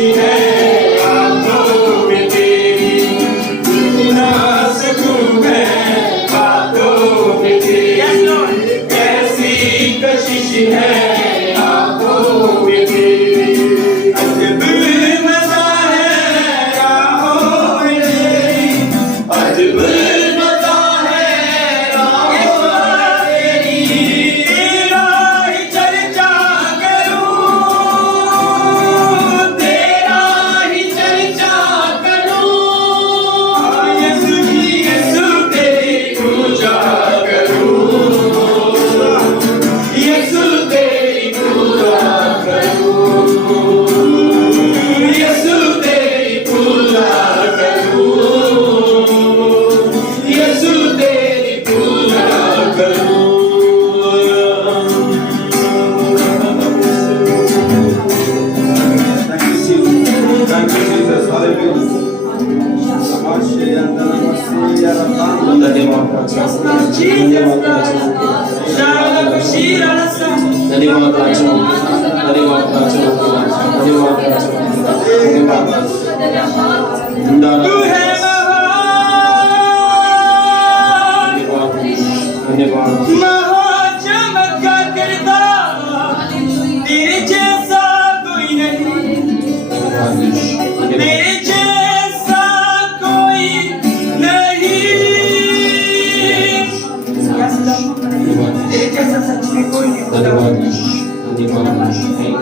खुशी है आंखों में तेरी, ना सकूं मैं बातों में तेरी, कैसी कशिश है आंखों में तेरी, अजब मजा है राहों में तेरी, अजब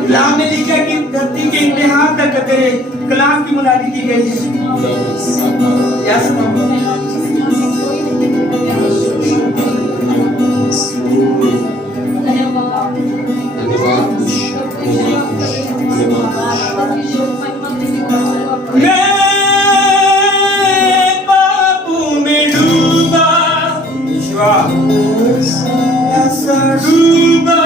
कलाम ने लिखा कि धरती के इंतहा तक तेरे कलाम की मुनादी की गई है। मैं बाबू में डूबा, ऐसा डूबा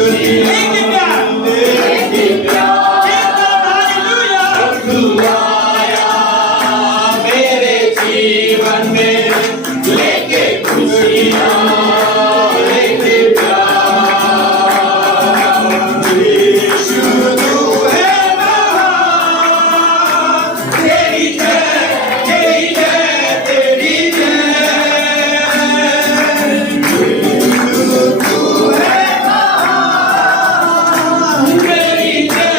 एक ही प्यार, हालेलुया। मेरे जीवन में लेके खुशियाँ, लेके प्यार। यीशु तू है महान, तेरी जय, तेरी जय, तेरी जय। यीशु तू है महान, तेरी जय,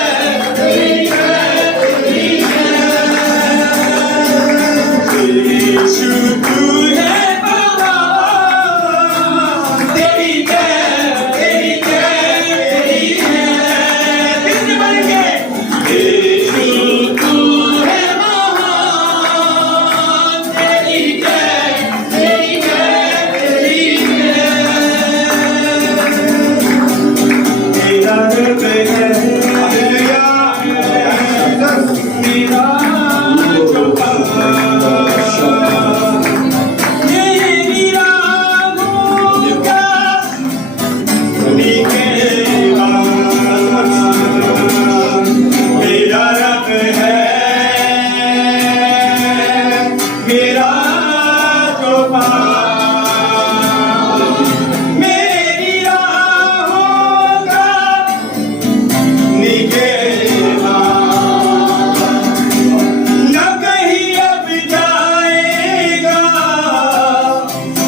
तेरी जय, तेरी जय। यीशु तू है महान, तेरी जय, तेरी जय, तेरी जय। कितने बनेंगे? यीशु तू है महान, तेरी जय, तेरी जय, तेरी जय। मेरा रब है, हालेलुया। मेरा जो मेरी राहों का निकेला, मेरा रब है, मेरा जो मेरी राहों का निकेला, न कहीं अब जाएगा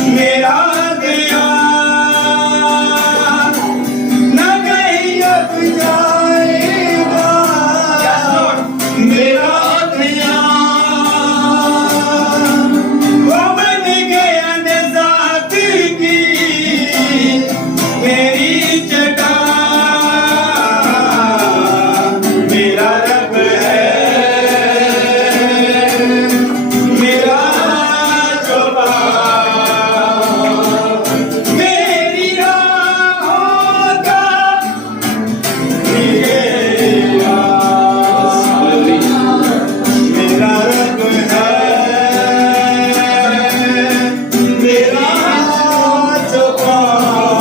मेरा ध्यान, न कहीं अब जाएगा मेरा ध्यान। वो बन गया निजात की मेरी चट्टान, मेरा रब है, मेरा जवान, मेरी राहों का निकेला, मेरा रब है, मेरा जवान,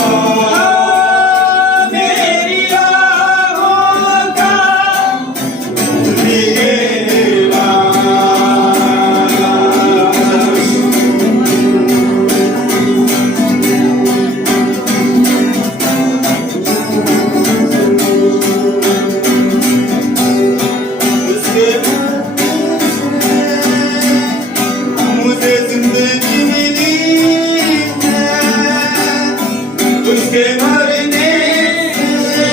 मेरी राहों का निकेला। उसके मुझे जिंदगी मिली है, उसके मरने से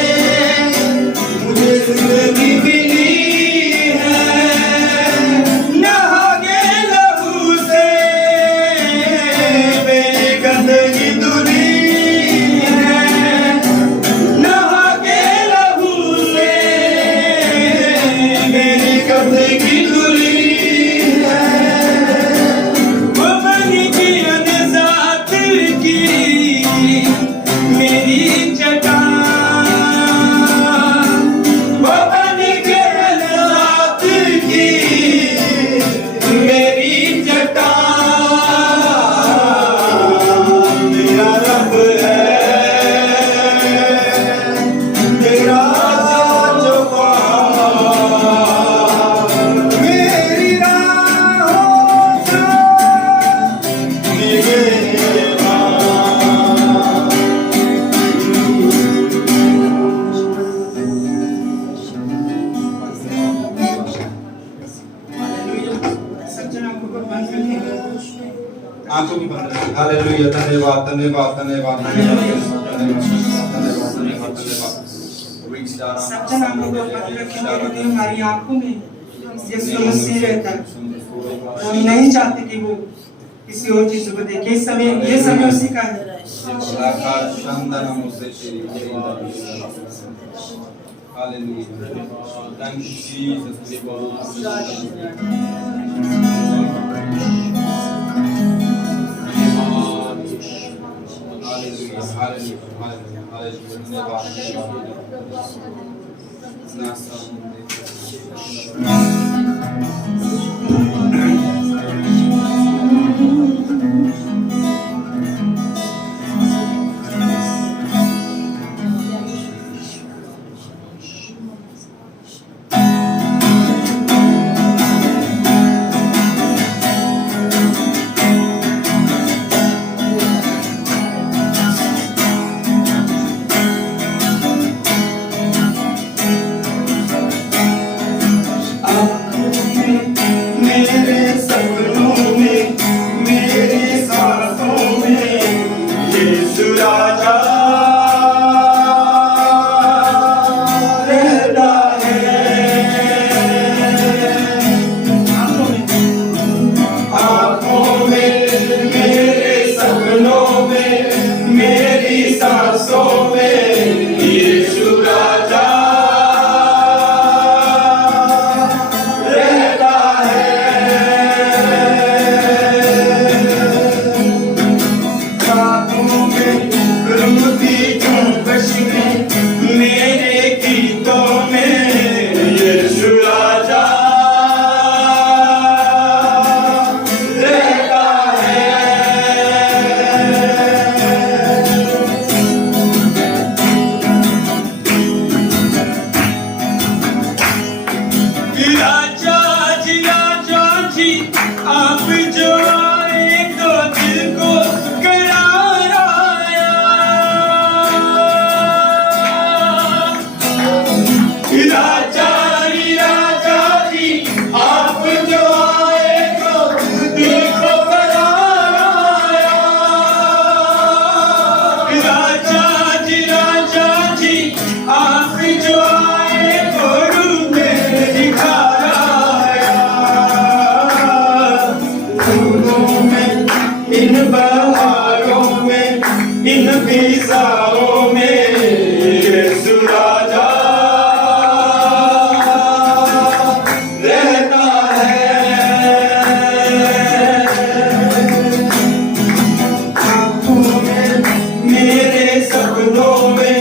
मुझे जिंदगी मिली है। नहा के लहू से मेरी गंदगी धुली है, नहा के लहू से मेरी गंदगी धुली है। वो बन गया निजात की मेरी चट्टान, वो बन गया निजात की मेरी चट्टान, मेरा रब है, मेरा जवान, मेरी राहों का निकेला। आंखों की बंद रखिए। हालेलुया। धन्यवाद, धन्यवाद, धन्यवाद, धन्यवाद, धन्यवाद, धन्यवाद। सब जन आंखों को बंद रखेंगे क्योंकि हमारी आंखों में यीशु मसीह रहता है। हम नहीं चाहते कि वो किसी और चीज को देखे। ये समय उसी का है। Hallelujah. Thank you, Jesus. Hallelujah. Hallelujah. जो आए वो रूप में दिखाया, फूलों में, इन बहारों में, इन फिजाओं में यीशु राजा रहता है। आँखों में, मेरे सपनों में,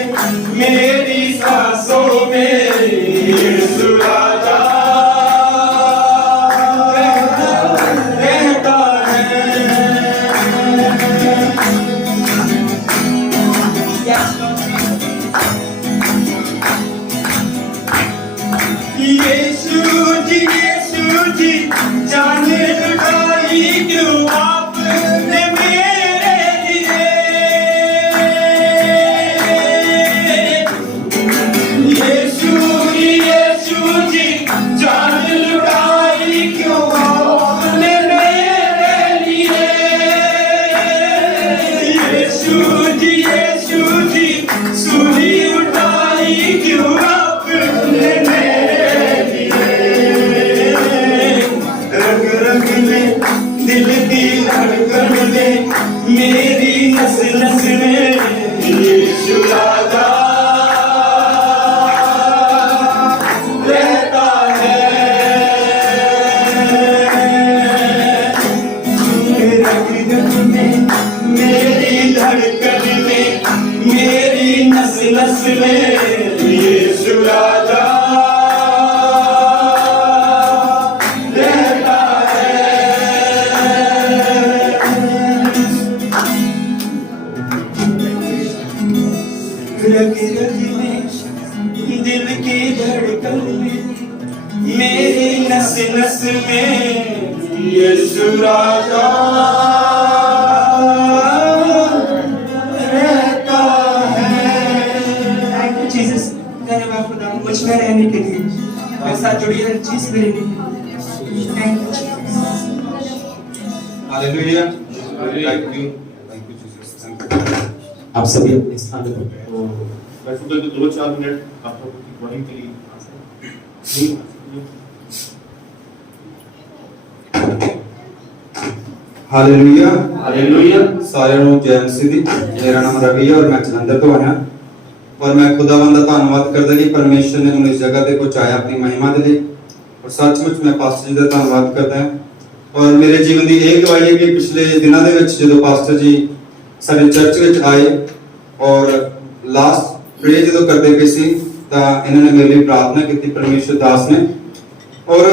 मेरी सांसों में यीशु राजा रहता है। यीशु जी जान लुटाई क्यों आपने मेरे लिए। यीशु जी जान लुटाई क्यों आपने मेरे लिए। यीशु जी सूली उठाई क्यों आपने मेरे लिए। रग रग में, दिल की धड़कन में, मेरी नस नस में यीशु राजा रहता है। रग रग में, मेरी धड़कन में, मेरी नस नस में यीशु राजा रहता है। रग रग में, दिल की धड़कन में, मेरी नस नस में यीशु राजा रहता है। थैंक यू जीसस, धन्यवाद खुदा मुझ में रहने के लिए, मेरे साथ जुड़ी हर चीज के लिए। Thank you Jesus. Hallelujah. Thank you Jesus. Thank you. आप सभी अपने स्थान पर तो वैसे तो 2-4 मिनट आप लोगों की ड्राइंग के लिए आ सकते हैं। हालेलुया। हालेलुया। साਰਿਆਂ ਨੂੰ ਜੈ ਮਸੀਹ ਦੀ। मेरा नाम रवि है और मैं जलंधर तो आया और मैं खुदावंद ਦਾ ਧੰਨਵਾਦ ਕਰਦਾ कि परमेश्वर ने ਮੈਨੂੰ इस जगह ਤੇ ਪਹੁੰਚਾਇਆ अपनी महिमा ਦੇ ਲਈ और सचमुच मैं पास्टर जी ਦਾ ਧੰਨਵਾਦ ਕਰਦਾ ਹਾਂ। और मेरे जीवन ਦੀ ਇਹ ਗਵਾਹੀ ਹੈ कि ਪਿਛਲੇ ਦਿਨਾਂ ਦੇ ਵਿੱਚ ਜਦੋਂ ਪਾਸटर जी ਸਾਡੇ ਚਰਚ ਵਿੱਚ ਆਏ और लास्ट प्रे ਜਦੋਂ ਕਰਦੇ ਪਏ ਸੀ ਤਾਂ ਇਹਨਾਂ ਨੇ ਮੇਰੇ ਲਈ ਪ੍ਰਾਰਥਨਾ ਕੀਤੀ परमेश्वर दास ने और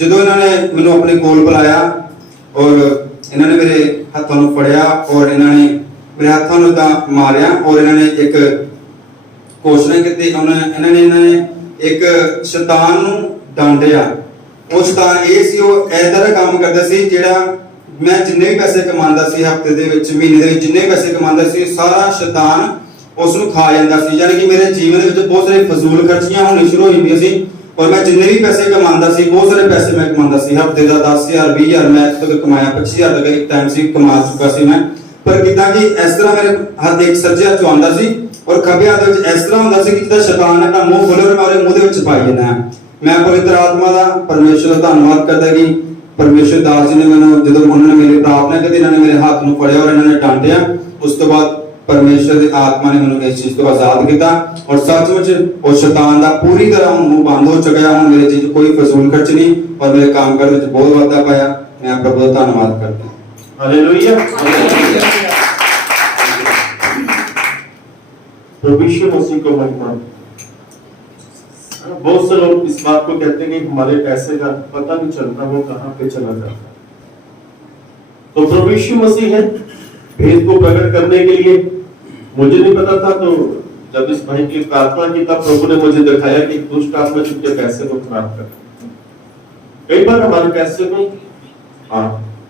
ਜਦੋਂ ਇਹਨਾਂ ਨੇ ਮੈਨੂੰ ਆਪਣੇ ਕੋਲ ਬੁਲਾਇਆ और इन्होंने मेरे हाथों में फड़िया और इन्होंने मेरे हाथों में मारिया और इन्होंने एक घोषणा की। इन्होंने एक शैतान नूं डांटिया। वो शैतान ये सी वो ऐसा दा काम करदा सी जेड़ा मैं जिन्ने भी पैसे कमांदा सी हफ्ते दे विच महीने दे विच जिन्ने भी पैसे कमांदा सी सारा शैतान उस नूं खा जांदा सी। यानी कि मेरे जीवन दे विच बहुत सारी फजूल खर्चियां होनी शुरू हो जांदियां सी और मैं जिन्ने भी पैसे कमांदा सी बहुत सारे पैसे मैं कमांदा सी हफ्ते का 10,000 20,000 मैं तक कमाया 25,000 तक एक टाइम से कमा चुका सी मैं। पर कितना कि इस तरह मेरे हाथ एक सज्जे हाथ आंदा सी और खब्बे हाथ विच इस तरह हुंदा सी कि जिद्दां शैतान अपना मुंह खोले और मैं ਉਹਦੇ मुंह दे विच पाई जाना। मैं पवित्र आत्मा दा परमेश्वर दा धन्नवाद करदा कि परमेश्वर दास जी ने मैनूं जदों उन्होंने मेरी प्रार्थना की इन्होंने मेरे हाथ नूं फड़िया और इन्होंने डांटिया उस तो बाद परमेश्वर की आत्मा ने मैंने इस चीज को आजाद किया और सचमुच वो शैतान का पूरी तरह मुंह बंद हो चुका है। मेरे चीज कोई फजूल खर्च नहीं और मेरे काम करने में बहुत वाधा पाया। मैं प्रभु का धन्यवाद करता हूं। हालेलुया। प्रभु यीशु मसीह को महिमा। बहुत से लोग इस बात को कहते हैं कि हमारे पैसे का पता नहीं चलता वो कहां पे चला जाता है। तो प्रभु यीशु मसीह है भेद को प्रकट करने के लिए। मुझे नहीं पता था तो जब इस भाई की प्रार्थना की तब प्रभु ने मुझे दिखाया कि दुष्ट आत्मा चुपके पैसे को खराब कर। कई बार हमारे पैसे में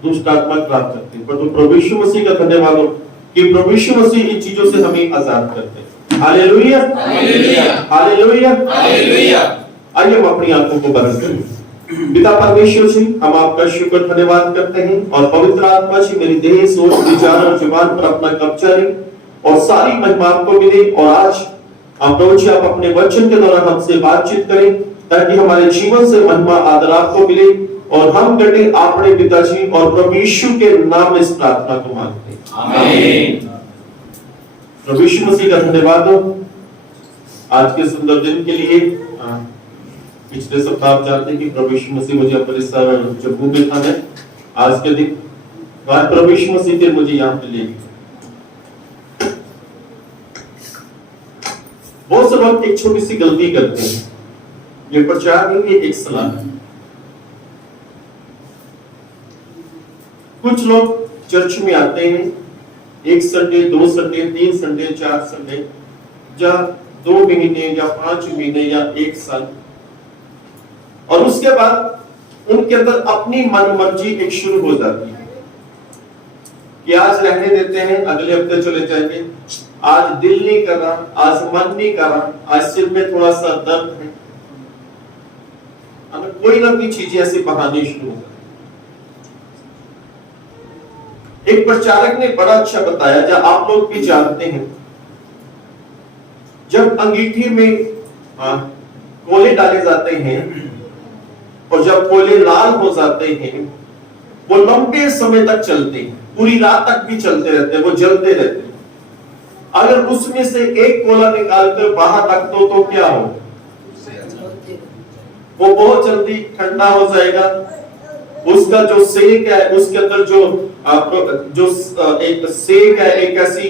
दुष्ट आत्मा खराब करती है पर तो प्रभु यीशु मसीह का धन्यवाद हो कि प्रभु यीशु मसीह इन चीजों से हमें आजाद करते हैं। हालेलुया। हालेलुया। हालेलुया। हालेलुया। आइए हम अपनी आंखों को बंद करें। पिता परमेश्वर जी हम आपका शुक्र धन्यवाद करते हैं और पवित्र आत्मा जी मेरी देह सोच विचार और जुबान पर अपना कब्जा ले और सारी महिमा आपको मिले। और आज आप प्रभु जी आप अपने वचन के द्वारा हमसे बातचीत करें ताकि हमारे जीवन से महिमा आदर आपको मिले और हम डटे अपने पिताजी और प्रभु यीशु के नाम में इस प्रार्थना को मांगते हैं आमीन। प्रभु यीशु मसीह का धन्यवाद हो आज के सुंदर दिन के लिए। पिछले सप्ताह आप जानते हैं कि प्रभु यीशु मसीह मुझे अमृतसर जम्मू में था। आज के दिन आज प्रभु यीशु मसीह ने मुझे यहाँ पे ले गए। बहुत से लोग एक छोटी सी गलती करते हैं, ये प्रचार नहीं है, एक सलाह है। कुछ लोग चर्च में आते हैं 1 संडे 2 संडे 3 संडे 4 संडे या 2 महीने या 5 महीने या 1 साल, और उसके बाद उनके अंदर अपनी मनमर्जी एक शुरू हो जाती है कि आज रहने देते हैं, अगले हफ्ते चले जाएंगे, आज दिल नहीं कर रहा, आज मन नहीं कर रहा, आज सिर में थोड़ा सा दर्द है, कोई ना कोई चीजें ऐसे बहाने शुरू हो जाती। एक प्रचारक ने बड़ा अच्छा बताया, जब आप लोग भी जानते हैं, जब अंगीठी में कोले डाले जाते हैं और जब कोले लाल हो जाते हैं वो लंबे समय तक चलते हैं, पूरी रात तक भी चलते रहते हैं, वो जलते रहते हैं। अगर उसमें से एक कोला निकालकर बाहर रख दो तो क्या हो, वो बहुत जल्दी ठंडा हो जाएगा। उसका जो सेक है, उसके अंदर जो एक सेक है, एक ऐसी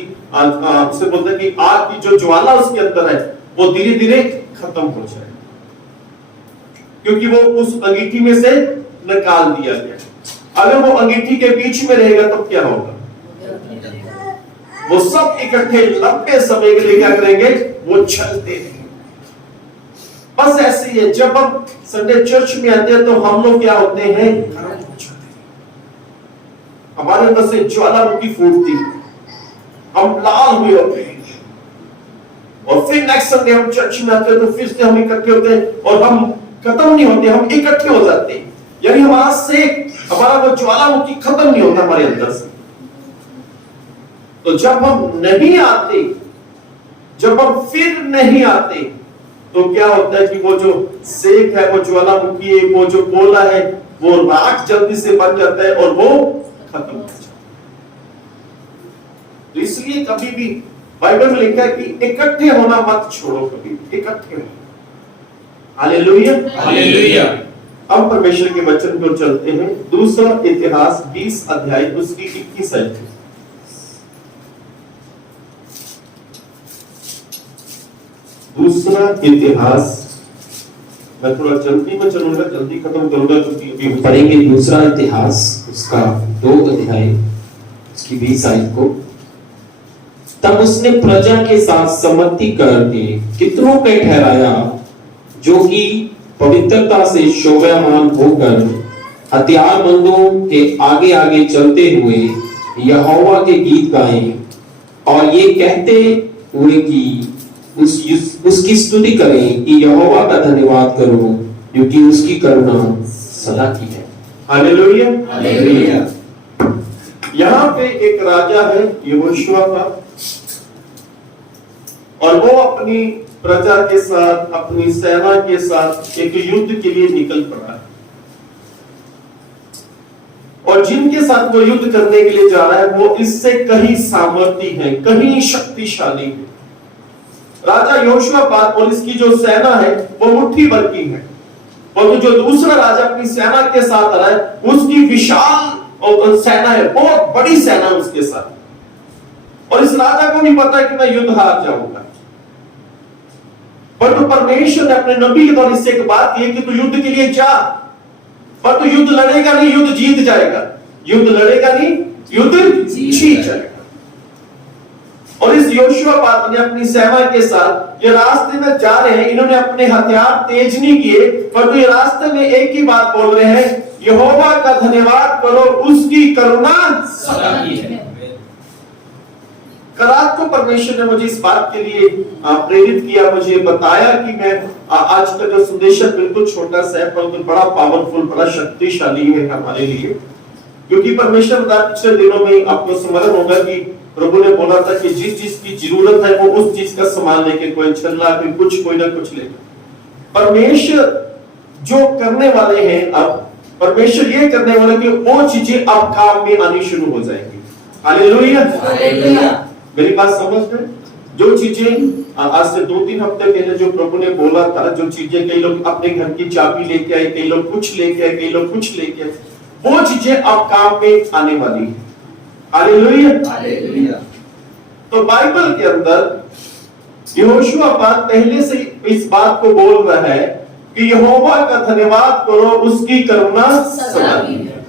से बोलते हैं कि आग की जो ज्वाला उसके अंदर है वो धीरे धीरे खत्म हो जाए, क्योंकि वो उस अंगीठी में से निकाल दिया गया। अगर वो अंगीठी के बीच में रहेगा तो क्या होगा, वो सब इकट्ठे लंबे समय के लिए क्या करेंगे, वो चलते रहेंगे। बस ऐसे ही है, जब हम संडे चर्च में आते हैं तो हम लोग क्या होते हैं, हमारे अंदर से ज्वालामुखी फूटती, हम लाल हुए होते हैं, और फिर नेक्स्ट संडे हम चर्च में आते हैं तो फिर से हम इकट्ठे होते हैं और हम खत्म नहीं होते, हम इकट्ठे हो जाते हैं। यानी हमारा सेक, हमारा वो ज्वालामुखी खत्म नहीं होता हमारे अंदर से। तो जब हम नहीं आते, जब हम फिर नहीं आते तो क्या होता है कि वो जो सेक है, वो ज्वालामुखी है, वो जो कोला है, वो राख जल्दी से बन जाता है और वो खत्म हो जाता है। तो इसलिए कभी भी बाइबल में लिखा है कि इकट्ठे होना मत छोड़ो, कभी इकट्ठे हो। Hallelujah hallelujah. अब परमेश्वर के वचन पर चलते हैं। दूसरा इतिहास 20 अध्याय उसकी 21 आयत। दूसरा इतिहास, मैं थोड़ा जल्दी में चलूंगा, जल्दी खत्म करूंगा क्योंकि अभी पढ़ेंगे दूसरा इतिहास उसका 2 अध्याय उसकी 20 आयत को। तब उसने प्रजा के साथ सम्मति करके कितनों को ठहराया जो कि पवित्रता से शोभायमान होकर हथियारबंदों के आगे आगे चलते हुए यहोवा के गीत गाएं और ये कहते हुए कि उसकी स्तुति करें कि यहोवा का धन्यवाद करो क्योंकि उसकी करुणा सदा की है। Hallelujah hallelujah. यहाँ पे एक राजा है यहोशुआ का, और वो अपनी प्रजा के साथ, अपनी सेना के साथ एक युद्ध के लिए निकल पड़ा है, और जिनके साथ वो युद्ध करने के लिए जा रहा है वो इससे कहीं सामर्थी है, कहीं शक्तिशाली है। राजा यहोशापात और इसकी जो सेना है वो मुट्ठी भर की है, और जो दूसरा राजा अपनी सेना के साथ आ रहा है उसकी विशाल सेना है, बहुत बड़ी सेना उसके साथ, और इस राजा को नहीं पता कि मैं युद्ध हार जाऊंगा। पर तो परमेश्वर ने अपने नबी के द्वारा इससे एक बात की कि तू युद्ध के लिए जा, पर तू युद्ध लड़ेगा नहीं, युद्ध जीत जाएगा। युद्ध लड़ेगा नहीं, युद्ध जीत जाएगा। और इस यहोशापात ने अपनी सेना के साथ ये रास्ते में जा रहे हैं, इन्होंने अपने हथियार तेज नहीं किए, पर तो ये रास्ते में एक ही बात बोल रहे हैं, यहोवा का धन्यवाद करो, उसकी करुणा सदा की है। रात को परमेश्वर ने मुझे इस बात के लिए प्रेरित किया, मुझे बताया कि मैं आज का जो संदेश है बिल्कुल छोटा सा है, परंतु बड़ा पावरफुल, बड़ा शक्तिशाली है हमारे लिए। क्योंकि परमेश्वर पिछले दिनों में आपको स्मरण होगा कि प्रभु ने बोला था कि जिस चीज की जरूरत है वो उस चीज का सामान लेके, कोई छल्ला, कोई ना कुछ लेकर। परमेश्वर जो करने वाले हैं, अब परमेश्वर ये करने वाले कि वो चीजें अब काम में आनी शुरू हो जाएंगी। हालेलुया, मेरी बात समझ गए? जो चीजें आज से 2-3 हफ्ते पहले जो प्रभु ने बोला था, जो चीजें कई लोग अपने घर की चाबी लेके आए, कई लोग कुछ लेके आए, कई लोग कुछ लेके आए, वो चीजें अब काम में आने वाली है। हालेलुया। तो बाइबल के अंदर यहोशुआ पहले से इस बात को बोल रहा है कि यहोवा का धन्यवाद करो, उसकी करुणा सदा की है।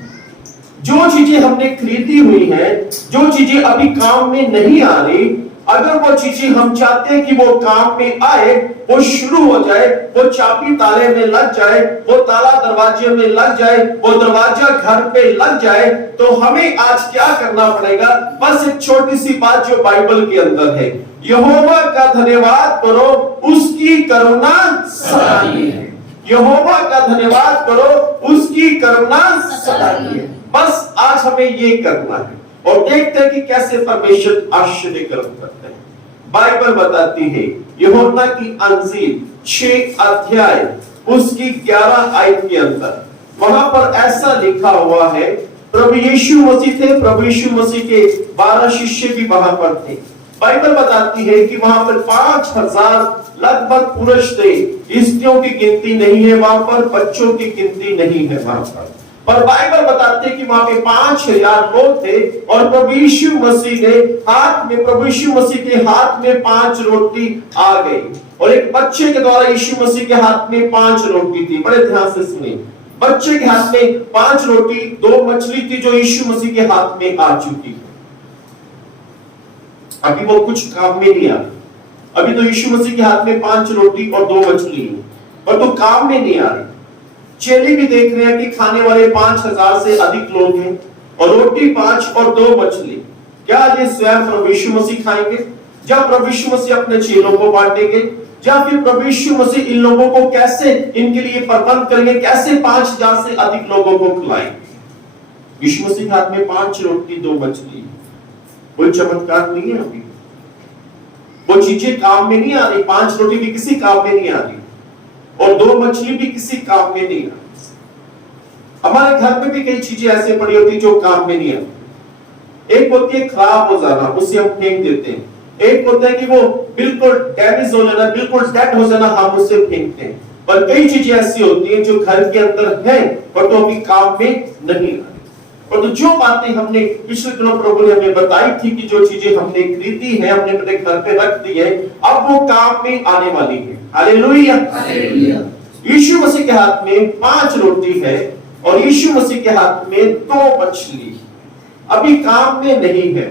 जो चीजें हमने खरीदी हुई है, जो चीजें अभी काम में नहीं आ रही, अगर वो चीजें हम चाहते हैं कि वो काम में आए, वो शुरू हो जाए, वो चाबी ताले में लग जाए, वो ताला दरवाजे में लग जाए, वो दरवाजा घर पे लग जाए, तो हमें आज क्या करना पड़ेगा? बस एक छोटी सी बात जो बाइबल के अंदर है, यहोवा का धन्यवाद करो, उसकी करुणा सदा की है। यहोवा का धन्यवाद करो, उसकी करुणा सदा की है। बस आज हमें ये करना है और देखते हैं कि कैसे परमेश्वर आश्चर्य करते हैं। बाइबल बताती है यूहन्ना की अंजील 6 अध्याय उसकी 11 आयत के अंदर, वहां पर ऐसा लिखा हुआ है, प्रभु यीशु मसीह थे, प्रभु यीशु मसीह के 12 शिष्य भी वहां पर थे। बाइबल बताती है कि वहां पर 5000 लगभग पुरुष थे, स्त्रियों की गिनती नहीं है वहां पर, बच्चों की गिनती नहीं है वहां पर बाइबल बताते हैं कि वहां पे 5000 लोग थे और प्रभु यीशु मसीह ने प्रभु यीशु मसीह के हाथ में 5 रोटी आ गई और एक बच्चे के द्वारा यीशु मसीह के हाथ में 5 रोटी थी। बड़े ध्यान से सुनिए, बच्चे के हाथ में 5 रोटी 2 मछली थी जो यीशु मसीह के हाथ में आ चुकी है। अभी वो कुछ काम में नहीं आ रही, अभी तो यीशु मसीह के हाथ में 5 रोटी और 2 मछली है और तो काम में नहीं आ रही। चेले भी देख रहे हैं कि खाने वाले 5000 से अधिक लोग हैं और रोटी 5 और 2 मछली। क्या ये स्वयं प्रभु यीशु मसीह खाएंगे? जब प्रभु यीशु मसीह अपने चेलों को बांटेंगे, या फिर प्रभु यीशु मसीह इन लोगों को कैसे इनके लिए प्रबंध करेंगे, कैसे 5000 से अधिक लोगों को खिलाएंगे? यीशु मसीह के हाथ में 5 रोटी 2 मछली, कोई चमत्कार नहीं है। अभी वो चीजें काम में नहीं आ रही, 5 रोटी भी किसी काम में नहीं आ रही और 2 मछली भी किसी काम में नहीं आती। हमारे घर में भी कई चीजें ऐसे पड़ी होती जो काम में नहीं आती। एक होती है खराब हो जाना, उसे हम फेंक देते हैं। एक होता है कि वो बिल्कुल डैमेज हो जाना, बिल्कुल डेड हो जाना, हम उसे फेंकते हैं। पर कई चीजें ऐसी होती हैं जो घर के अंदर है पर तो अभी काम में नहीं आ रही। और तो जो बातें हमने पिछले दिनों प्रभु ने हमें बताई थी कि जो चीजें हमने खरीदी है, हमने अपने घर पे रख दी है, अब वो काम में आने वाली है। हालेलुया। यीशु मसीह के हाथ में 5 रोटी है और यीशु मसीह के हाथ में 2 मछली, अभी काम में नहीं है।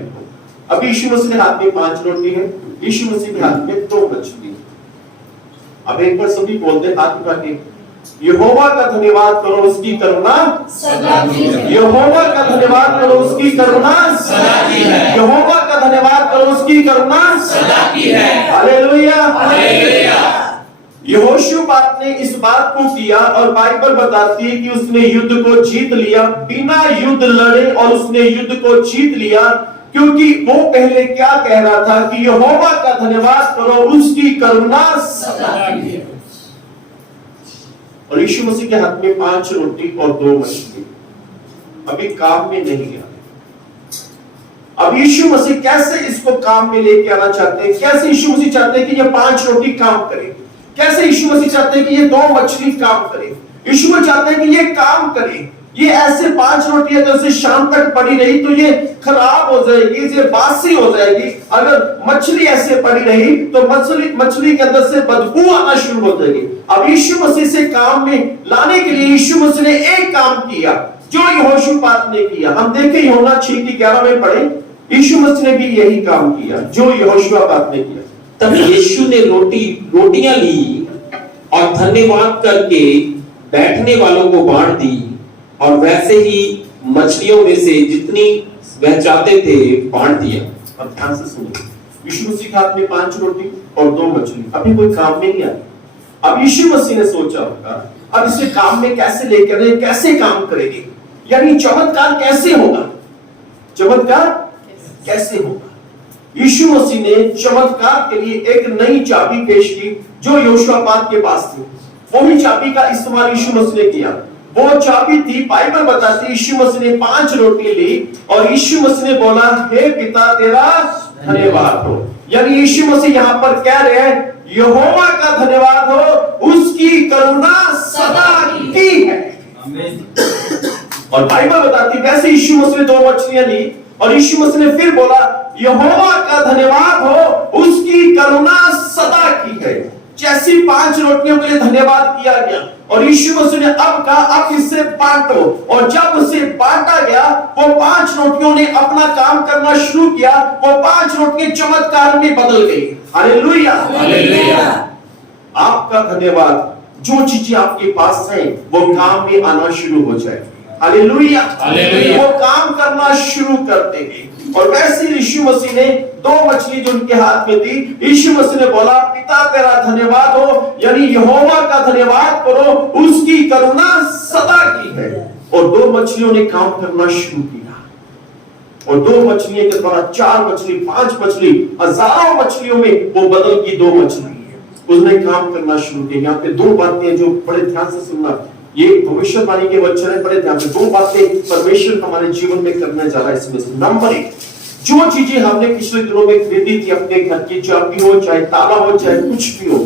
अभी यीशु मसीह के हाथ में 5 रोटी है, यीशु मसीह के हाथ में 2 मछली। अब एक बार सभी बोलते हाथ उठा के, यहोवा का धन्यवाद करो, उसकी करुणा सदा की है। यहोवा का धन्यवाद करो, उसकी करुणा सदा की है। यहोवा का धन्यवाद करो, उसकी करुणा सदा की है। Hallelujah, hallelujah. यहोशूआपात ने इस बात को किया और बाइबल बताती है कि उसने युद्ध को जीत लिया, बिना युद्ध लड़े, और उसने युद्ध को जीत लिया क्योंकि वो पहले क्या कह रहा था कि यहोवा का धन्यवाद करो, उसकी करुणा सदा की है। और यीशु मसीह के हाथ में 5 रोटी और 2 मछली, अभी काम में नहीं आ रही। अब यीशु मसीह कैसे इसको काम में लेके आना चाहते हैं? कैसे यीशु मसीह चाहते हैं कि ये 5 रोटी काम करे? कैसे यीशु मसीह चाहते हैं कि ये 2 मछली काम करे? यीशु मसीह चाहते हैं कि ये काम करे। ये ऐसे 5 रोटियां जैसे शाम तक पड़ी रही तो ये खराब हो जाएगी, ये बासी हो जाएगी। अगर मछली ऐसे पड़ी रही तो मछली के अंदर से बदबू आना शुरू हो जाएगी। अब यीशु मसीह से काम में लाने के लिए यीशु मसीह ने एक काम किया जो यहोशूआपात ने किया। हम देखें यूहन्ना 6:11 में पढ़े, यीशु मसीह ने भी यही काम किया जो यहोशूआपात ने किया। तब यीशु ने रोटियां ली और धन्यवाद करके बैठने वालों को बांट दी और वैसे ही मछलियों में से जितनी वह चाहते थे बांट दिया। अब ध्यान से सुनिए, यीशु मसीह के हाथ में 5 रोटी और 2 मछली, अभी कोई काम में नहीं आई। अब यीशु मसीह ने सोचा होगा अब इसे काम में कैसे लेकर आए, कैसे काम करेंगे? यानी चमत्कार कैसे होगा? चमत्कार कैसे होगा? यीशु मसीह ने चमत्कार के लिए एक नई चाबी पेश की जो यहोशापात के पास थी। वही चाबी का इस्तेमाल यीशु मसीह ने किया। वो चाबी थी, बाइबल बताती, यीशु मसीह ने 5 रोटी ली और यीशु मसीह ने बोला, हे पिता तेरा धन्यवाद हो। यानी यीशु मसीह यहां पर कह रहे हैं यहोवा का धन्यवाद हो, उसकी करुणा सदा की है। और बाइबल बताती वैसे यीशु मसीह ने 2 मछलियां ली और यीशु मसीह ने फिर बोला यहोवा का धन्यवाद हो, उसकी करुणा सदा की है। जैसी 5 रोटियों के लिए धन्यवाद किया गया और यीशु मसीह ने अब कहा अब इसे बांटो, और जब उसे बांटा गया वो 5 रोटियों ने अपना काम करना शुरू किया। वो 5 रोटियां चमत्कार में बदल गई। Hallelujah, hallelujah. आपका धन्यवाद, जो चीजें आपके पास हैं वो काम में आना शुरू हो जाए। Hallelujah, hallelujah. वो काम करना शुरू कर देंगे। और वैसे यीशु मसीह ने 2 मछली जो उनके हाथ में थी, यीशु मसीह ने बोला पिता तेरा धन्यवाद हो, यानी यहोवा का धन्यवाद करो, उसकी करुणा सदा की है। और 2 मछलियों ने काम करना शुरू किया और 2 मछलियों के द्वारा 4 मछली, 5 मछली, हजारों मछलियों में वो बदल की 2 मछली उसने काम करना शुरू किया। यहाँ पे 2 बातें जो बड़े ध्यान से सुनना, ये भविष्यवाणी के वचन है, बड़े ध्यान से 2 बातें परमेश्वर हमारे जीवन में करने जा रहा है इसमें से। नंबर 1, जो चीजें हमने पिछले दिनों में खरीदी थी, अपने घर की चाबी हो, चाहे ताला हो, चाहे कुछ भी हो,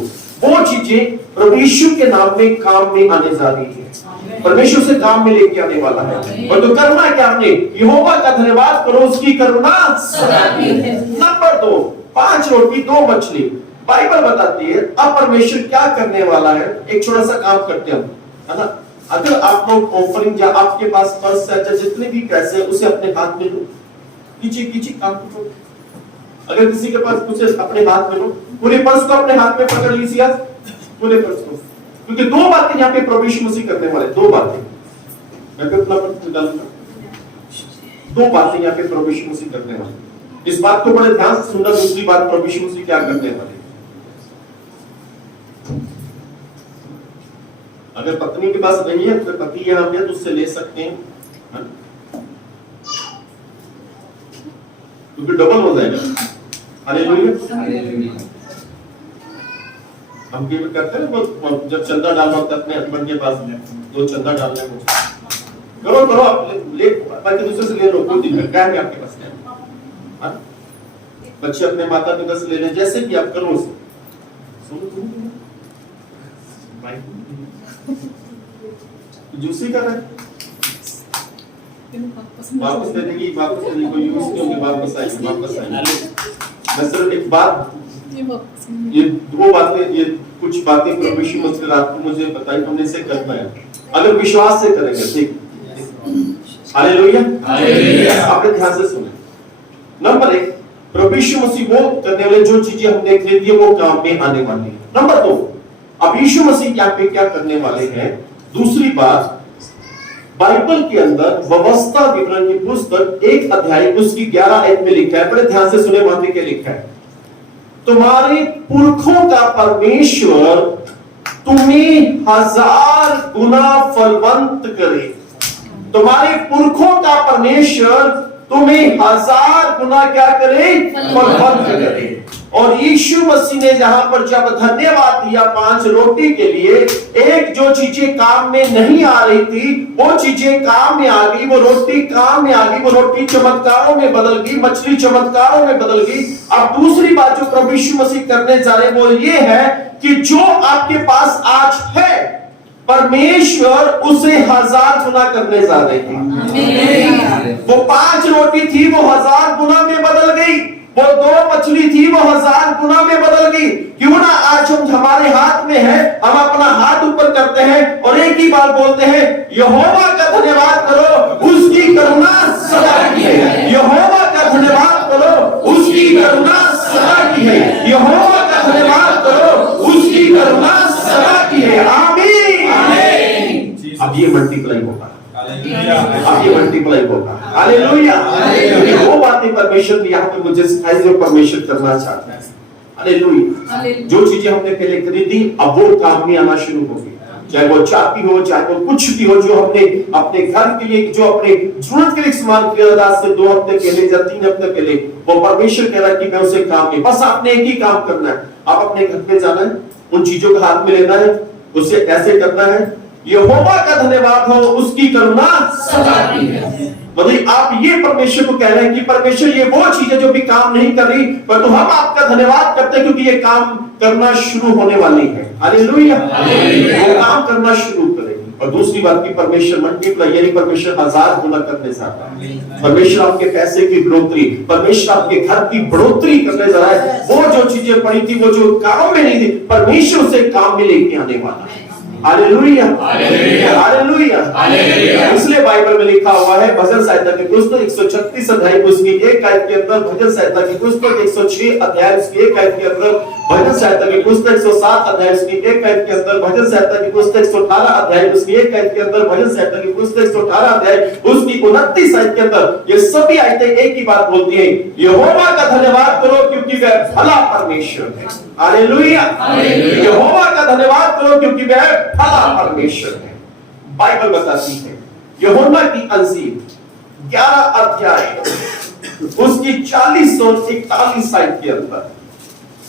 वो चीजें प्रभु यीशु के नाम में काम में आने जा रही है। परमेश्वर से काम में लेके आने वाला है। और तो करना क्या आपने? यहोवा का धन्यवाद करो, उसकी करुणा सदा की है। नंबर 2, 5 रोटी 2 मछली। बाइबल बताती है अब परमेश्वर क्या करने वाला है। एक छोटा सा काम करते हैं, है ना? अगर आप लोग ऑफरिंग या आपके पास पर्स है, जितने भी पैसे उसे अपने हाथ में लो, कीजिए काम करो। अगर किसी के पास कुछ अपने हाथ में लो, पूरे पर्स को अपने हाथ में पकड़ लीजिए, पूरे पर्स को, क्योंकि 2 बातें यहाँ पे प्रभु यीशु मसीह करने वाले। 2 बातें मैं भी अपना पर्स निकालूंगा। 2 बातें यहाँ पे प्रभु यीशु मसीह करने वाले। इस बात को बड़े ध्यान से सुनना। दूसरी बात प्रभु यीशु मसीह क्या करने वाले। अगर पत्नी के पास नहीं है तो पति यहाँ पे तो उससे ले सकते हैं, क्योंकि डबल हो जाएगा। Hallelujah, hallelujah. हम क्या करते हैं जब चंदा डालना होता है अपने हस्बैंड के पास, 2 चंदा डालने को करो आप ले, बाकी दूसरे से ले लो, कोई दिन में क्या है आपके पास है। बच्चे अपने माता पिता से ले लें, जैसे भी आप करो उसे। जूसी कर रहे वापस दे देंगी, वापस दे देंगी, यूज नहीं होंगे, वापस आएंगे। मैं सिर्फ एक बात, ये 2 बातें, ये कुछ बातें प्रभु यीशु मसीह ने रात को मुझे बताई, हमने इसे करना है अगर विश्वास से करेंगे। ठीक, हालेलुया, हालेलुया। आपने ध्यान से सुने। नंबर 1, प्रभु यीशु मसीह वो करने वाले जो चीजें हमने खरीदी है वो काम में आने वाली है। नंबर 2, अब यीशु मसीह यहाँ पे क्या करने वाले हैं। दूसरी बात, बाइबल के अंदर व्यवस्था विवरण की पुस्तक 1 अध्याय उसकी 11 आयत में लिखा है, बड़े ध्यान से सुने, मानने के लिखा है, तुम्हारे पुरखों का परमेश्वर तुम्हें 1000 गुना फलवंत करे। तुम्हारे पुरखों का परमेश्वर तुम्हें 1000 गुना क्या करे? फलवंत करे। और यीशु मसीह ने जहां पर जब धन्यवाद दिया 5 रोटी के लिए, एक जो चीजें काम में नहीं आ रही थी वो चीजें काम में आ गई, वो रोटी काम में आ गई, वो रोटी चमत्कारों में बदल गई, मछली चमत्कारों में बदल गई। अब दूसरी बात जो प्रभु यीशु मसीह करने जा रहे वो ये है कि जो आपके पास आज है परमेश्वर उसे 1000 गुना करने जा रहे हैं। वो 5 रोटी थी वो 1000 गुना में बदल गई, वो 2 मछली थी वो 1000 गुना में बदल गई। क्यों ना आज हम हमारे हाथ में है, हम अपना हाथ ऊपर करते हैं और एक ही बार बोलते हैं यहोवा का धन्यवाद करो, उसकी करुणा सदा की है। यहोवा का धन्यवाद करो, उसकी करुणा सदा की है। यहोवा का धन्यवाद करो, उसकी करुणा सदा की है। आमीन। अब ये मल्टीप्लाई होगा, अब ये मल्टीप्लाई होगा। हालेलुया। वो बातें परमेश्वर ने यहाँ पे मुझे सिखाई जो परमेश्वर करना चाहता है। हालेलुया। जो चीजें हमने पहले खरीदी अब वो काम में आना शुरू हो गई। चाहे वो चाबी हो, चाहे वो कुछ भी हो, जो हमने अपने घर के लिए, जो अपने जरूरत के लिए इस्तेमाल किया आज से 2 हफ्ते पहले या 3 हफ्ते पहले, वो परमेश्वर कह रहा है कि मैं उसे काम नहीं, बस आपने एक ही काम करना है, आप अपने घर पे जाना है, उन चीजों को हाथ में लेना है, उसे ऐसे करना है, यहोवा का धन्यवाद हो, उसकी करुणा सदा की है। मतलब आप ये परमेश्वर को कह रहे हैं कि परमेश्वर ये वो चीज है जो भी काम नहीं कर रही, पर तो हम आपका धन्यवाद करते हैं क्योंकि ये काम करना शुरू होने वाली है। हालेलुया, वो काम करना शुरू करेगी। और दूसरी बात की परमेश्वर मल्टीप्लाई, यानी परमेश्वर 1000 गुना करने जा रहा है। परमेश्वर आपके पैसे की बढ़ोतरी, परमेश्वर आपके घर की बढ़ोतरी करने जा रहा है। वो जो चीजें पड़ी थी, वो जो काम में नहीं थी, परमेश्वर उसे काम में लेके आने वाला है। Hallelujah, hallelujah. इसलिए बाइबल में लिखा हुआ है, भजन संहिता की पुस्तक 136 अध्याय उसकी 1 आयत के अंदर, भजन संहिता की पुस्तक 106 अध्याय उसकी 1 आयत के अंदर, भजन संहिता की पुस्तक 107 अध्याय उसकी 1 आयत के अंदर, भजन संहिता की पुस्तक 118 अध्याय उसकी 1 आयत के अंदर, भजन संहिता की पुस्तक 118 अध्याय उसकी 29 आयत के अंदर, ये सभी आयतें एक ही बात बोलती हैं, यहोवा का धन्यवाद करो क्योंकि वह भला परमेश्वर है। हालेलुया, यहोवा का धन्यवाद करो क्योंकि वह भला परमेश्वर है। बाइबल बताती है, यूहन्ना की अंजील 11 अध्याय उसकी 40 और 41 आयत के अंदर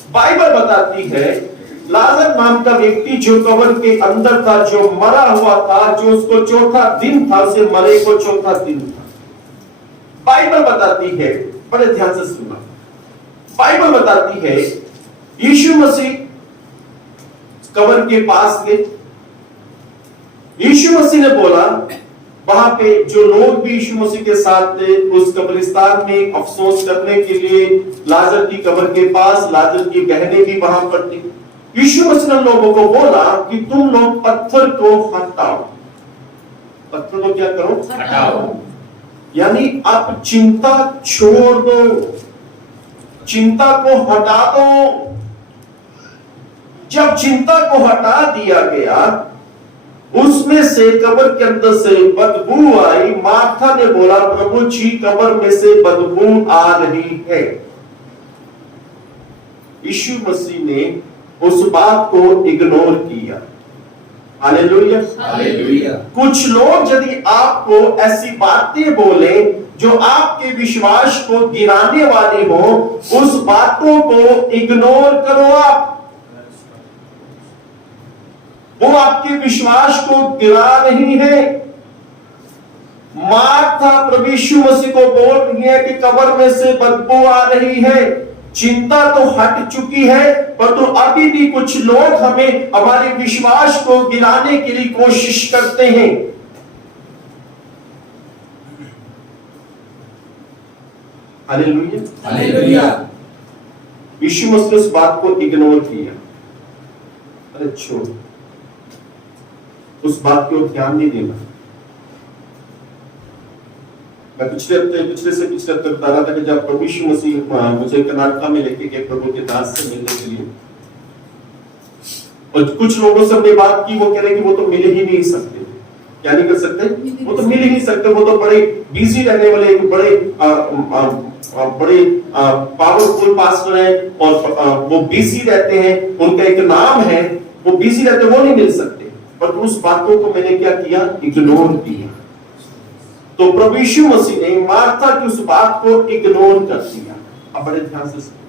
बाइबल बताती है, लाजर नाम का व्यक्ति जो कब्र के अंदर था, जो मरा हुआ था, जो उसको चौथा दिन था, उसे मरे को चौथा दिन था। बाइबल बताती है, बड़े ध्यान से सुनना, बाइबल बताती है यीशु मसीह कब्र के पास गए। यीशु मसीह ने बोला, वहां पे जो लोग भी यीशु मसीह के साथ थे उस कब्रिस्तान में अफसोस करने के लिए लाजर की कब्र के पास, लाजर की बहनें भी वहां पर थी। यीशु मसीह ने लोगों को बोला कि तुम लोग पत्थर को हटाओ। पत्थर को क्या करो? हटाओ। यानी आप चिंता छोड़ दो, चिंता को हटा दो। जब चिंता को हटा दिया गया, उसमें से कब्र के अंदर से बदबू आई। मार्था ने बोला, प्रभु जी कब्र में से बदबू आ रही है। यीशु मसीह ने उस बात को इग्नोर किया। Hallelujah, hallelujah. कुछ लोग यदि आपको ऐसी बातें बोले जो आपके विश्वास को गिराने वाली हो, उस बातों को इग्नोर करो। आप वो आपके विश्वास को गिरा रही है। मार्था प्रभु यीशु मसीह को बोल रही है कि कब्र में से बदबू आ रही है। चिंता तो हट चुकी है, पर तो अभी भी कुछ लोग हमें, हमारे विश्वास को गिराने के लिए कोशिश करते हैं। Hallelujah, hallelujah. यीशु मसीह ने उस बात को इग्नोर किया। अरे छोड़, उस बात को ध्यान नहीं देना। मैं पिछले हफ्ते बता रहा था कि जब प्रभु यीशु मसीह मुझे कर्नाटक में लेके गए प्रभु के दास से मिलने के लिए, और कुछ लोगों से हमने बात की, वो कह रहे कि वो तो मिल ही नहीं सकते। क्या नहीं कर सकते? वो तो मिल ही नहीं सकते। वो तो बड़े बिजी रहने वाले, बड़े पावरफुल पास्टर हैं और वो बिजी रहते हैं, उनका एक नाम है, वो बिजी रहते, वो नहीं मिल सकते। पर उस बातों को मैंने क्या किया? इग्नोर किया। तो प्रभु यीशु मसीह ने मार्था की उस बात को इग्नोर कर दिया। अब बड़े ध्यान से सुनो,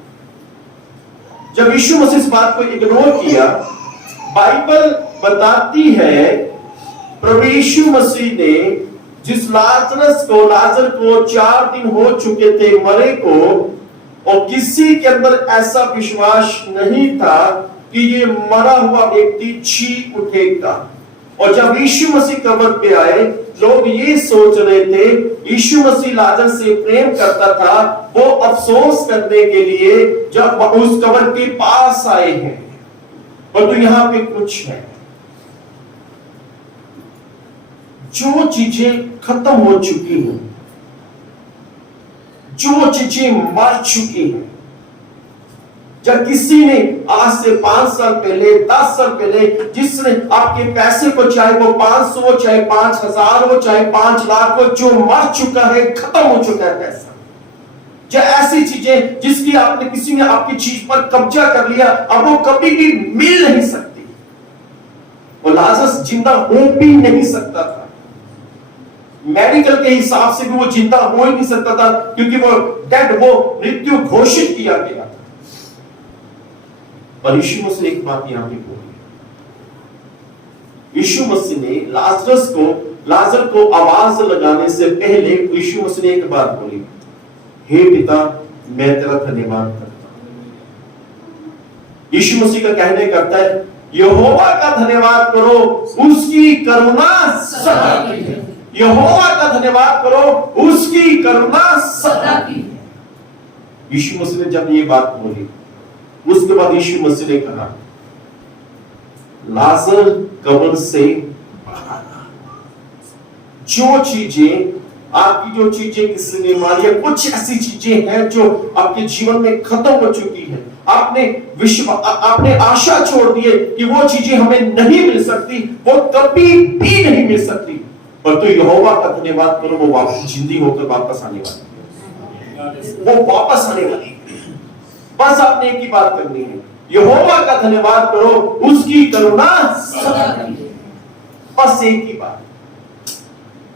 जब यीशु मसीह इस बात को इग्नोर किया, बाइबल बताती है प्रभु यीशु मसीह ने जिस लाजर को 4 दिन हो चुके थे मरे को, और किसी के अंदर ऐसा विश्वास नहीं था कि ये मरा हुआ व्यक्ति जी उठेगा। और जब यीशु मसीह कब्र पे आए, लोग ये सोच रहे थे यीशु मसीह लाजर से प्रेम करता था, वो अफसोस करने के लिए जब उस कब्र के पास आए हैं। पर तो यहां पे कुछ है, जो चीजें खत्म हो चुकी हैं, जो चीजें मर चुकी हैं, जब किसी ने आज से 5 साल पहले, 10 साल पहले, जिसने आपके पैसे को, चाहे वो 500 हो, चाहे 5000 हो, चाहे 5 लाख हो, जो मर चुका है, खत्म हो चुका है पैसा, जो ऐसी चीजें जिसकी आपने, किसी ने आपकी चीज पर कब्जा कर लिया, अब वो कभी भी मिल नहीं सकती। वो लाजर लाजरस जिंदा हो भी नहीं सकता था। मेडिकल के हिसाब से भी वो जिंदा हो ही नहीं सकता था, क्योंकि वो डेड, वो मृत्यु घोषित किया गया था। पर यीशु मसीह ने एक बात यहां पे बोली। यीशु मसीह ने लाजर को आवाज लगाने से पहले यीशु मसीह ने एक बात बोली, हे पिता मैं तेरा धन्यवाद करता हूं। यीशु मसीह का कहने करता है, यहोवा का धन्यवाद करो, उसकी करुणा सदा की है। यहोवा का धन्यवाद करो, उसकी करुणा सदा की है। यीशु मसीह ने जब ये बात बोली, उसके बाद यीशु मसीह ने कहा, लाजर कब्र से बाहर आ। जो चीजें आपकी, जो चीजें किसी ने मारी है, कुछ ऐसी चीजें हैं जो आपके जीवन में खत्म हो चुकी है, आपने आशा छोड़ दी है कि वो चीजें हमें नहीं मिल सकती, वो कभी भी नहीं मिल सकती, पर तो यहोवा का धन्यवाद करो, वो वापस जिंदी होकर वापस आने वाली है। वो वापस आने वाली है। बस आपने एक ही बात करनी है, यहोवा का धन्यवाद करो, उसकी करुणा सदा की है। बस एक ही बात।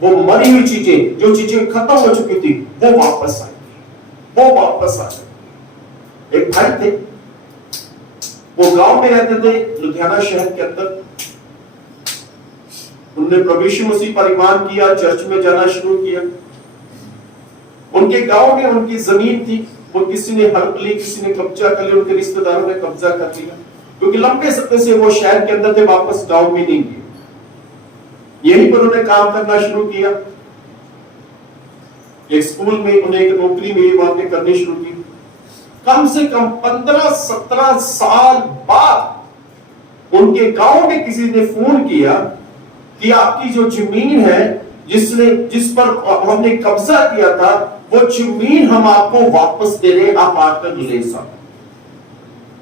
वो मरी हुई चीजें, जो चीजें खत्म हो चुकी थी, वो वापस आएगी, वो वापस आ जाएगी। एक भाई थे, वो गांव में रहते थे, लुधियाना शहर के अंदर। उन्होंने प्रभु यीशु मसीह पर ईमान किया, चर्च में जाना शुरू किया। उनके गांव में उनकी जमीन थी, वो किसी ने हड़प ली, किसी ने कब्जा कर लिया, उनके रिश्तेदारों ने कब्जा कर लिया, क्योंकि लंबे समय से वो शहर के अंदर थे, वापस गांव में नहीं गए। यहीं पर उन्होंने काम करना शुरू किया। एक स्कूल में उन्हें एक नौकरी मिली, वहां पे करनी शुरू की। कम से कम 15-17 साल बाद उनके गांव में किसी ने फोन किया कि आपकी जो जमीन है, जिस पर हमने कब्जा किया था, वो जमीन हम आपको वापस दे रहे, आप आकर ले सकते।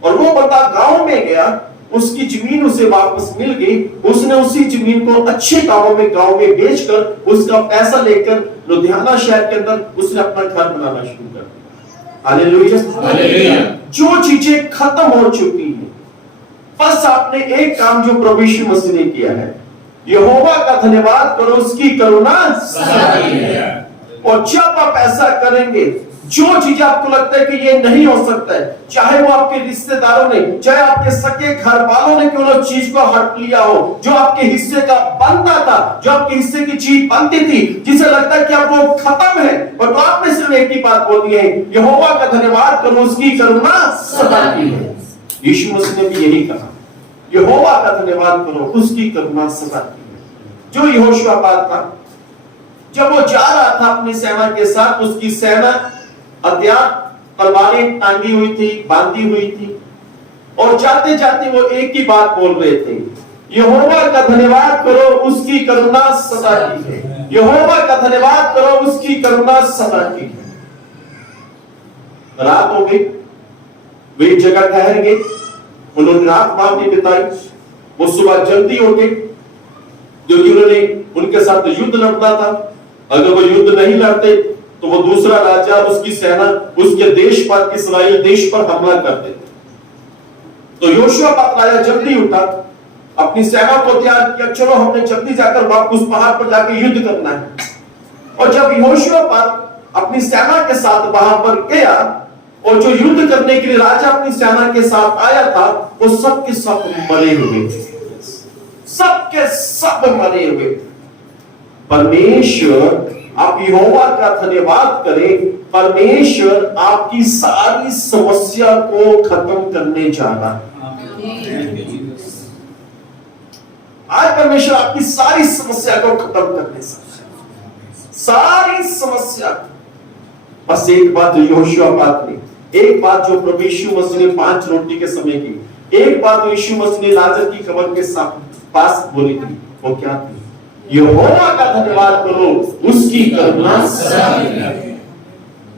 और वो बंदा गांव में गया, उसकी जमीन उसे वापस मिल गई। उसने उसी जमीन को अच्छे दामों में गांव में बेचकर, उसका पैसा लेकर लुधियाना शहर के अंदर उसने अपना घर बनाना शुरू कर दिया। Hallelujah, hallelujah. जो चीजें खत्म हो चुकी हैं, बस आपने एक काम जो प्रभु यीशु मसीह ने किया है, यहोवा का धन्यवाद करो, उसकी करुणा सदा की है। और जब आप ऐसा करेंगे, जो चीज आपको लगता है कि ये नहीं हो सकता है, चाहे वो आपके रिश्तेदारों ने, चाहे आपके सगे घर वालों ने क्यों ना चीज को हड़प लिया हो, जो आपके हिस्से का बनता था, जो आपके हिस्से की चीज बनती थी, जिसे लगता है कि अब वो खत्म है, और तो आपने सिर्फ एक ही बात बोली है, यहोवा का धन्यवाद करो, उसकी करुणा सदा की है। यीशु मसीह ने भी यही कहा, यहोवा का धन्यवाद करो, उसकी करुणा सदा की है। जो यहोशुआपात था, जब वो जा रहा था अपनी सेना के साथ, उसकी सेना हथियार तलवारें टांगी हुई थी, बांधी हुई थी, और जाते जाते वो एक ही बात बोल रहे थे, यहोवा का धन्यवाद करो, उसकी करुणा सदा की है। यहोवा का धन्यवाद करो, उसकी करुणा सदा की है। रात हो गई, वे एक जगह ठहर गए, उन्होंने रात वहां भी बिताई। वो सुबह जल्दी उठे, क्योंकि उन्होंने उनके साथ युद्ध लड़ना था। अगर वो युद्ध नहीं लड़ते तो वो दूसरा राजा, उसकी सेना उसके देश पर, इस्राएल देश पर हमला कर देते। तो यहोशुआपात राजा जल्दी उठा, अपनी सेना को तैयार किया, चलो हमने जल्दी जाकर वापस पहाड़ पर जाकर युद्ध करना है। और जब यहोशुआपात अपनी सेना के साथ वहां पर गया, और जो युद्ध करने के लिए राजा अपनी सेना के साथ आया था, वो सब के सब मरे हुए थे, सब के सब मरे हुए थे। परमेश्वर, आप यहोवा का धन्यवाद करें, परमेश्वर आपकी सारी समस्या को खत्म करने जा रहा है। आज परमेश्वर आपकी सारी समस्या को खत्म करने जा रहा है, सारी समस्या। बस एक बात यहोशुआपात ने, एक बात जो प्रभु यीशु मसीह ने 5 रोटी के समय की, एक बात यीशु मसीह ने लाजर की कब्र के पास बोली थी, वो क्या थी? यहोवा का धन्यवाद करो, उसकी करुणा सदा की है।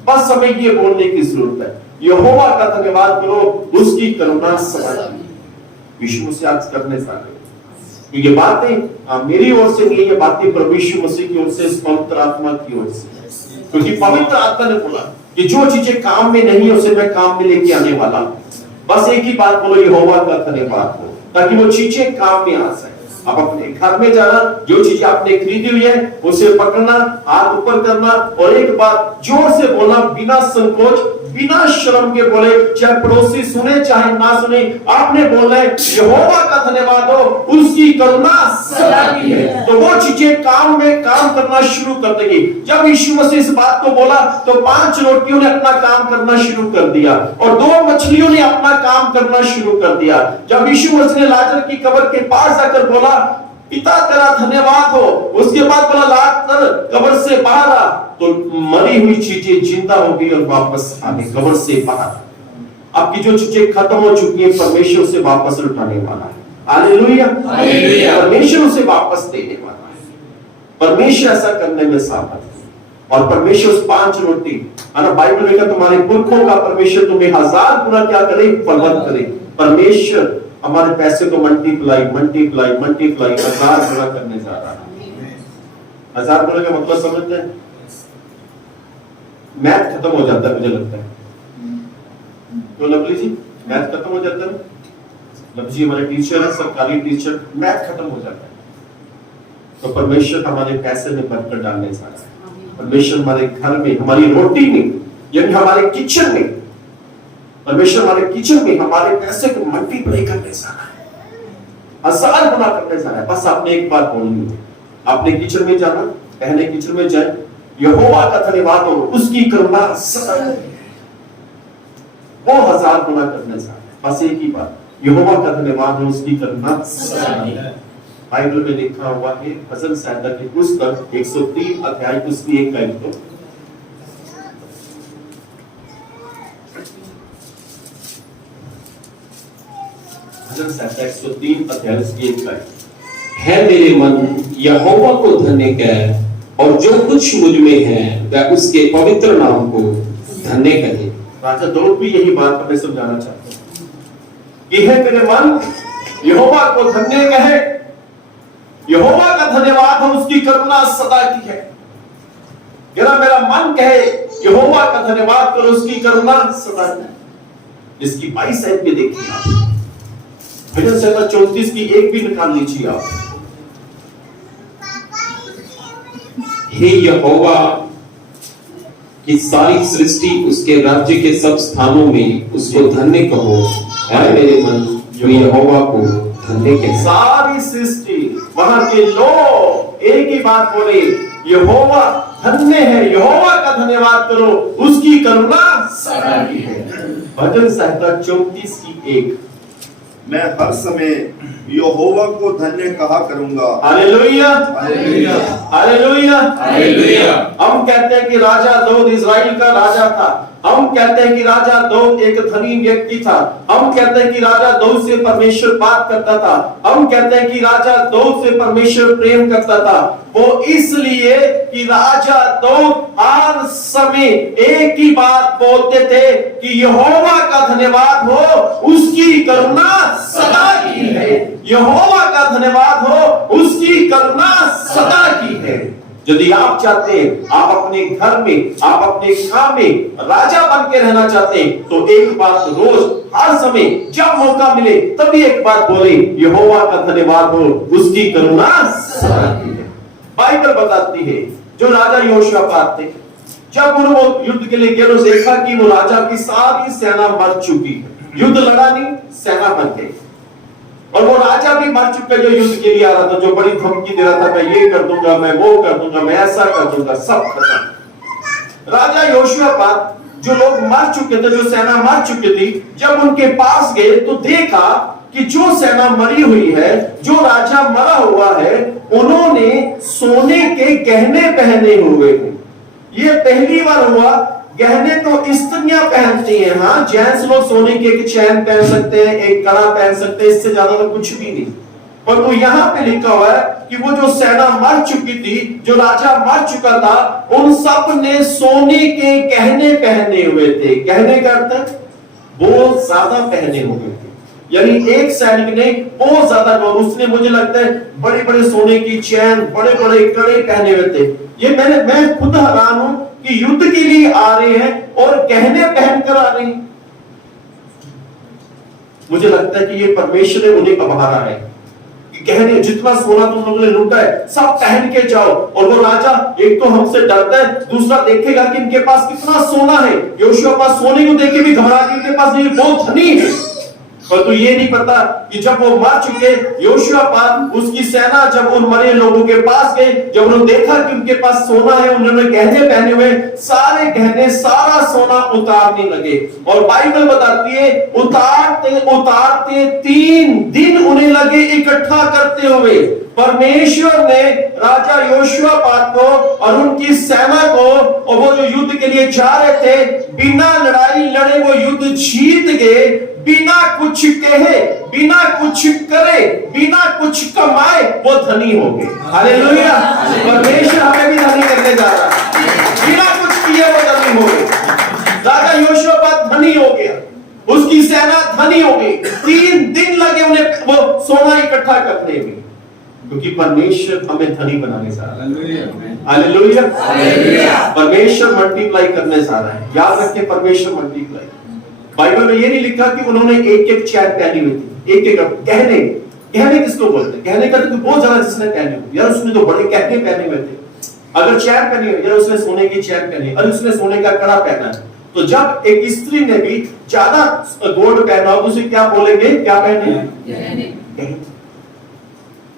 बस हमें ये बोलने की जरूरत है, यहोवा का धन्यवाद करो, उसकी करुणा सदा की है। यीशु मसीह आज करने जा रहे हैं ये बातें, मेरी ओर से नहीं, ये बातें प्रभु यीशु मसीह की ओर से, पवित्र आत्मा की ओर से, क्योंकि पवित्र आत्मा ने बोला कि जो चीजें काम में नहीं है उसे मैं काम में लेके आने वाला हूं। बस एक ही बात बोलो, यहोवा का धन्यवाद हो, ताकि वो चीजें काम में आ जाए। आप अपने घर में जाना, जो चीज आपने खरीदी हुई है उसे पकड़ना, हाथ ऊपर करना और एक बार जोर से बोलना, बिना संकोच, बिना शर्म के बोले, चाहे पड़ोसी सुने चाहे ना सुने, आपने बोलना है यहोवा का धन्यवाद हो, उसकी करुणा सदा की है। तो वो चीजें काम में काम करना शुरू कर देगी। जब यीशु मसीह इस बात को बोला तो 5 रोटियों ने अपना काम करना शुरू कर दिया और 2 मछलियों ने अपना काम करना शुरू कर दिया। जब यीशु मसीह ने लाजर की कब्र के पास जाकर बोला पिता तेरा धन्यवाद हो, उसके बाद बोला लाजर कब्र से बाहर आ, तो मरी हुई चीजें जिंदा हो गई और वापस आ गई कब्र से बाहर। आपकी जो चीजें खत्म हो चुकी है परमेश्वर उसे वापस लौटाने वाला है। हालेलुया, परमेश्वर उसे वापस देने वाला है। परमेश्वर ऐसा करने में सामर्थ है। और परमेश्वर उस 5 रोटी, बाइबल में तुम्हारे पुरखों का परमेश्वर तुम्हें 1000 गुना क्या करे, फलवत करे। परमेश्वर हमारे पैसे को मल्टीप्लाई 1000 गुना करने जा रहा है। 1000 गुना का मतलब समझते हैं? मैथ खत्म हो जाता है, मुझे लगता है तो लवली जी मैथ खत्म हो जाता है। लवली जी हमारे टीचर है, सरकारी टीचर, मैथ खत्म हो जाता है। तो परमेश्वर हमारे पैसे में बरकत डालने जा रहा है। परमेश्वर हमारे घर में, हमारी रोटी में, यानी हमारे किचन में, परमेश्वर हमारे किचन में हमारे पैसे को मल्टीप्लाई करने जा रहा है, 1000 गुना करने जा रहा है। बस आपने एक बात बोलनी है, आपने किचन में जाना, पहले किचन में जाए, यहोवा का धन्यवाद हो, उसकी करुणा सदा है, वो 1000 गुना करने जा रहा है। बस एक ही बात, यहोवा का धन्यवाद हो, उसकी करुणा सदा है। बाइबल में लिखा हुआ है भजन संहिता की पुस्तक 103 अध्याय उसकी 1 लाइन को, भजन संहिता 103 अध्याय उसकी 1 लाइन, है मेरे मन यहोवा को धन्य कह और जो कुछ मुझ में है वह उसके पवित्र नाम को धन्य कहे। राजा दाऊद भी यही बात हमें समझाना चाहते हैं कि है मेरे मन यहोवा को धन्य कहे, यहोवा का धन्यवाद हो, उसकी करुणा सदा की है। मेरा मन कहे यहोवा का धन्यवाद करो, उसकी करुणा सदा की है। इसकी 22 आयत में देखिए आप, भजन संहिता 34 की 1 भी निकाल लीजिए आप। हे यहोवा की सारी सृष्टि, उसके राज्य के सब स्थानों में उसको धन्य कहो। है मेरे मन जो यहोवा को धन्य कहे। सारी सृष्टि, वहां के लोग एक ही बात बोले, यहोवा धन्य है, यहोवा का धन्यवाद करो, उसकी करुणा सदा की है। भजन संहिता 34 की 1, मैं हर समय यहोवा को धन्य कहा करूंगा। Hallelujah, hallelujah, hallelujah, hallelujah. हम कहते हैं कि राजा दाऊद इजराइल का राजा था, हम कहते हैं कि राजा दाऊद एक धनी व्यक्ति था, हम कहते हैं कि राजा दाऊद से परमेश्वर बात करता था, हम कहते हैं कि राजा दाऊद से परमेश्वर प्रेम करता था। वो इसलिए कि राजा दाऊद हर समय एक ही बात बोलते थे कि यहोवा का धन्यवाद हो, उसकी करुणा सदा की है। यहोवा का धन्यवाद हो, उसकी करुणा सदा की है। यदि आप चाहते हैं, आप अपने घर में, आप अपने काम में राजा बन के रहना चाहते हैं, तो एक बात रोज, हर समय, जब मौका मिले तभी एक बात बोले, यहोवा का धन्यवाद हो, उसकी करुणा सदा की है। बाइबल बताती है जो राजा यहोशापात थे, जब वो युद्ध के लिए गए, देखा कि वो राजा की सारी सेना मर चुकी है, युद्ध लड़ा नहीं, सेना मर गई, और वो राजा भी मर चुका जो युद्ध के लिए आ रहा था, जो बड़ी धमकी दे रहा था, मैं ये कर दूंगा, मैं वो कर दूंगा, मैं ऐसा कर दूंगा, सब खत्म। राजा यहोशापात, जो लोग मर चुके थे, जो सेना मर चुकी थी, जब उनके पास गए तो देखा कि जो सेना मरी हुई है, जो राजा मरा हुआ है, उन्होंने सोने के गहने पहने हुए थे। ये पहली बार हुआ। गहने तो स्त्रियां पहनती हैं, हाँ, जेंट्स लोग सोने के एक चैन पहन सकते हैं, एक कड़ा पहन सकते हैं, इससे ज्यादा तो कुछ भी नहीं। पर तो यहाँ पे लिखा हुआ है कि वो जो सेना मर चुकी थी, जो राजा मर चुका था, उन सब ने सोने के गहने पहने हुए थे। गहने का अर्थ बहुत ज्यादा पहने हुए थे, यानी एक सैनिक ने बहुत ज्यादा, उसने मुझे लगता है बड़े बड़े सोने की चैन, बड़े बड़े कड़े पहने हुए थे। ये मैं खुद हैरान हूं कि युद्ध के लिए आ रहे हैं और गहने पहनकर आ रहे हैं। मुझे लगता है कि ये परमेश्वर ने उन्हें अभारा है कि गहने जितना सोना तुम लोगों ने लूटा है सब पहन के जाओ। और वो राजा एक तो हमसे डरता है, दूसरा देखेगा कि इनके पास कितना सोना है। यहोशू पास सोने को देख के भी घबरा के इनके पास ये बहुत धनी है। पर तो ये नहीं पता कि जब वो मर चुके, यहोशू पास उसकी सेना जब उन मरे लोगों के पास गए, जब उन्होंने देखा कि उनके पास सोना है, उन्होंने गहने पहने हुए, सारे गहने सारा सोना उतारने लगे। और बाइबल बताती है उतारते उतारते 3 दिन उन्हें लगे इकट्ठा करते हुए। परमेश्वर ने राजा यहोशापात को और उनकी सेना को, और वो जो युद्ध के लिए जा रहे थे, बिना लड़ाई लड़े वो युद्ध जीत गए। बिना कुछ कहे, बिना कुछ करे, बिना कुछ कमाए वो धनी हो गए। हालेलुया। परमेश्वर हमें भी धनी करने जा रहा है। बिना कुछ किए वो धनी हो गए। राजा यहोशापात धनी हो गया, उसकी सेना धनी हो गई। 3 दिन लगे उन्हें वो सोना इकट्ठा करने में, क्योंकि परमेश्वर हमें धनी बनाने जा रहा है। हालेलुया। परमेश्वर मल्टीप्लाई करने जा रहा है। याद रखें, परमेश्वर मल्टीप्लाई। बाइबल में ये नहीं लिखा कि उन्होंने एक चैन पहनी हुई थी, एक गहने। गहने किसको बोलते हैं? गहने का तो बहुत ज्यादा जिसने पहने हुए, यार उसने तो बड़े गहने पहने हुए थे। अगर चैन पहनी हुई, यार उसने सोने की चैन पहनी, और उसने सोने का कड़ा पहना है, तो जब एक स्त्री ने भी ज्यादा गोल्ड पहना हो तो उसे क्या बोलेंगे? क्या पहने?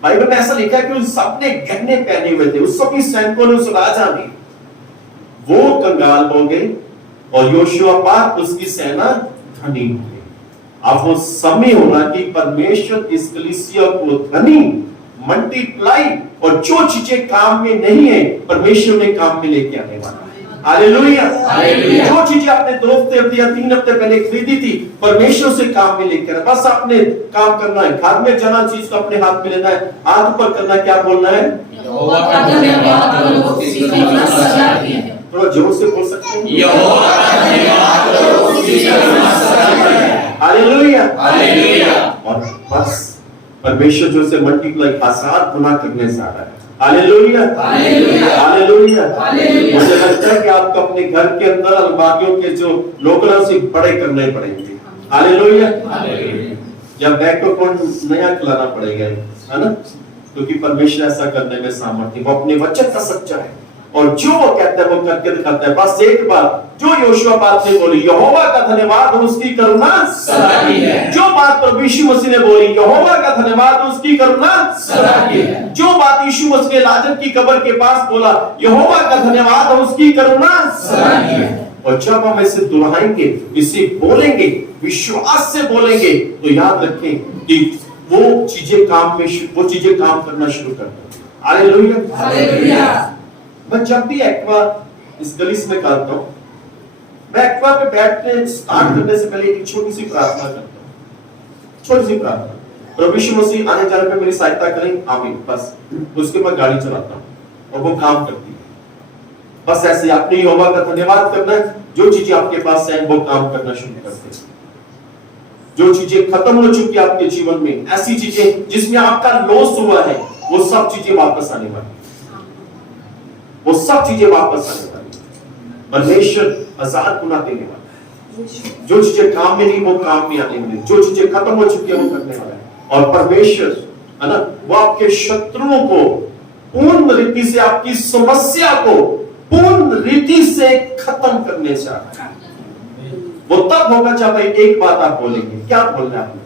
बाइबल में ऐसा लिखा है कि उन सबने गहने पहने हुए थे। उस सभी सैनिकों ने, उस राजा ने, वो कंगाल हो गए और यहोशापात उसकी सेना धनी हो गई। अब वो समय होना कि परमेश्वर इस कलीसिया को धनी, मल्टीप्लाई, और जो चीजें काम में नहीं है परमेश्वर ने काम में लेके आने वाला। हालेलुया। जो चीजें आपने 2 हफ्ते या 3 हफ्ते पहले खरीदी थी, परमेश्वर से काम में लेके आना। बस आपने काम करना है, घर में जाना, चीज को अपने हाथ में लेना है, हाथ ऊपर करना, क्या बोलना है? थोड़ा जोर से बोल सकते हैं? हालेलुया। और बस परमेश्वर जो से मल्टीप्लाई आसाद गुना करने जा रहा है। हालेलुया। हालेलुया। मुझे लगता है कि आपको अपने घर के अंदर अलमारियों के जो लोकल से बड़े करने पड़ेंगे। हालेलुया। या बैंक अकाउंट नया खुलाना पड़ेगा, है ना? क्योंकि परमेश्वर ऐसा करने में सामर्थ्य, वो अपने वचन का सच्चा है, और जो वो कहता है वो करके दिखाता है। बस एक बार जो यहोशापात ने बोली, यहोवा का धन्यवाद और उसकी करुणा सदा की है। जो बात प्रभु यीशु मसीह ने बोली, यहोवा का धन्यवाद और उसकी करुणा सदा की है। जो बात यीशु मसीह ने लाजर की कब्र के पास बोला, यहोवा का धन्यवाद और उसकी करुणा सदा की है। और जब हम इसे दोहराएंगे, इसे बोलेंगे, विश्वास से बोलेंगे, तो याद रखें कि वो चीजें काम करना शुरू कर देंगी। हालेलुया। हालेलुया। मैं जब भी एक्वा इस गलीस में करता हूं, मैं एक्वा पे बैठने स्टार्ट करने से पहले एक छोटी सी प्रार्थना करता हूं। छोटी सी प्रार्थना, प्रभु यीशु मसीह आने जाने पे मेरी सहायता करें, आमीन। बस उसके बाद गाड़ी चलाता हूं और वो काम करती है। बस ऐसे अपने यहोवा का धन्यवाद करना है। जो चीजें आपके पास है वो काम करना शुरू करते हैं। जो चीजें खत्म हो चुकी है आपके जीवन में, ऐसी चीजें जिसमें आपका लॉस हुआ है, वो सब चीजें वापस आने वाली, वो सब चीजें वापस आने वाली। परमेश्वर आजाद गुना देने वाला। जो चीजें काम में नहीं वो काम में आने वाली, जो चीजें खत्म हो चुकी है वो करने वाला है। और परमेश्वर, है ना, वो आपके शत्रुओं को पूर्ण रीति से, आपकी समस्या को पूर्ण रीति से खत्म करने चाहता है। वो तब होगा जब एक बात आप बोलेंगे। क्या बोलना है?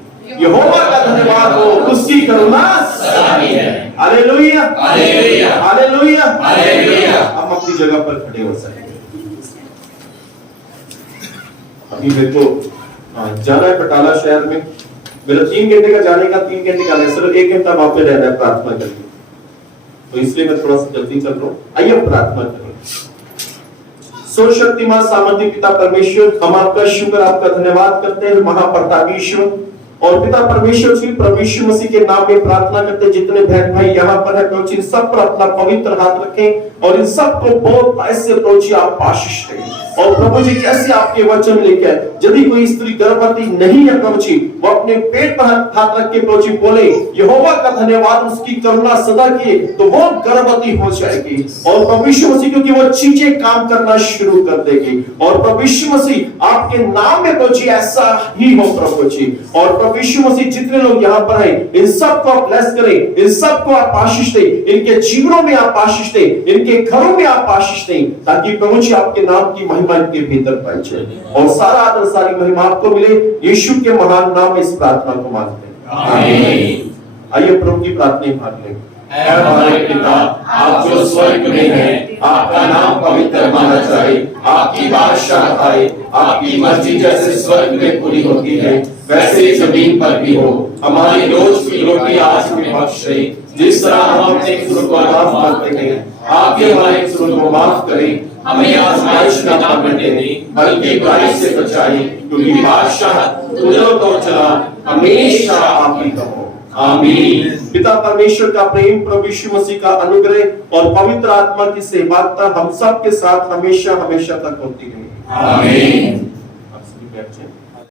यहोवा का धन्यवाद हो, उसकी करुणा सदा की है। हालेलुया। हालेलुया। हालेलुया। हालेलुया। हम अपनी जगह पर खड़े हो सकते हैं। अभी मेरे को जाना है बटाला शहर में। मेरा 3 घंटे का जाने का, 3 घंटे का नहीं, सिर्फ 1 घंटा वहां पे रहना है प्रार्थना करके, तो इसलिए मैं थोड़ा सा जल्दी चल रहा हूँ। आइए प्रार्थना करें। सर्वशक्तिमान सामर्थ्य पिता परमेश्वर, हम आपका शुक्र, आपका धन्यवाद करते हैं महाप्रतापी ईश्वर। और पिता परमेश्वर जी, प्रभु यीशु मसीह के नाम में प्रार्थना करते हैं, जितने बहन भाई यहाँ पर है प्रभु जी, सब पर अपना पवित्र हाथ रखें और इन सबको बहुत ऐसे प्रभु जी आप आशीष दें। और प्रभु जी कैसे आपके वचन लेकर यदि कोई स्त्री गर्भवती नहीं है प्रभु जी, वो अपने पेट पर हाथ रख के प्रभु जी बोले यहोवा का धन्यवाद, उसकी करुणा सदा की, तो वो गर्भवती हो जाएगी और प्रभु यीशु मसीह क्योंकि वो चीजें काम करना शुरू कर देगी। और प्रभु यीशु मसीह आपके नाम में प्रभु जी ऐसा ही हो प्रभु जी। और प्रभु यीशु मसीह जितने लोग यहाँ पर हैं इन सबको आप ब्लेस करें, इन सबको आप आशीष दें, इनके जीवनों में आप आशीष दें, इनके घरों में आप आशीष दें, ताकि प्रभु जी आपके नाम की महिमा इनके भीतर पाई जाए और सारा आदर सारी महिमा आपको मिले। यीशु के महान नाम में इस प्रार्थना को मांगते हैं, आमीन। आइए प्रभु की प्रार्थना भाग लें। ऐ हमारे पिता, आप जो स्वर्ग में हैं, आपका नाम पवित्र माना जाए, आपकी बादशाह आए, आपकी मर्जी जैसे स्वर्ग में पूरी होती है वैसे जमीन पर भी हो। हमारी रोज की रोटी आज हमें बख्श दे, जिस तरह हम अपने कसूर को माफ करते हैं, आप भी हमारे कसूर को माफ करें। हमें आजमाइश में ना पड़ने दें, बल्कि बुराई से बचाएं, क्योंकि बादशाह कुदरत और जलाल हमेशा आप ही का हो, आमीन। पिता परमेश्वर का प्रेम, प्रभु यीशु मसीह का अनुग्रह और पवित्र आत्मा की सहभागिता हम सब के साथ हमेशा हमेशा तक होती है, आमीन।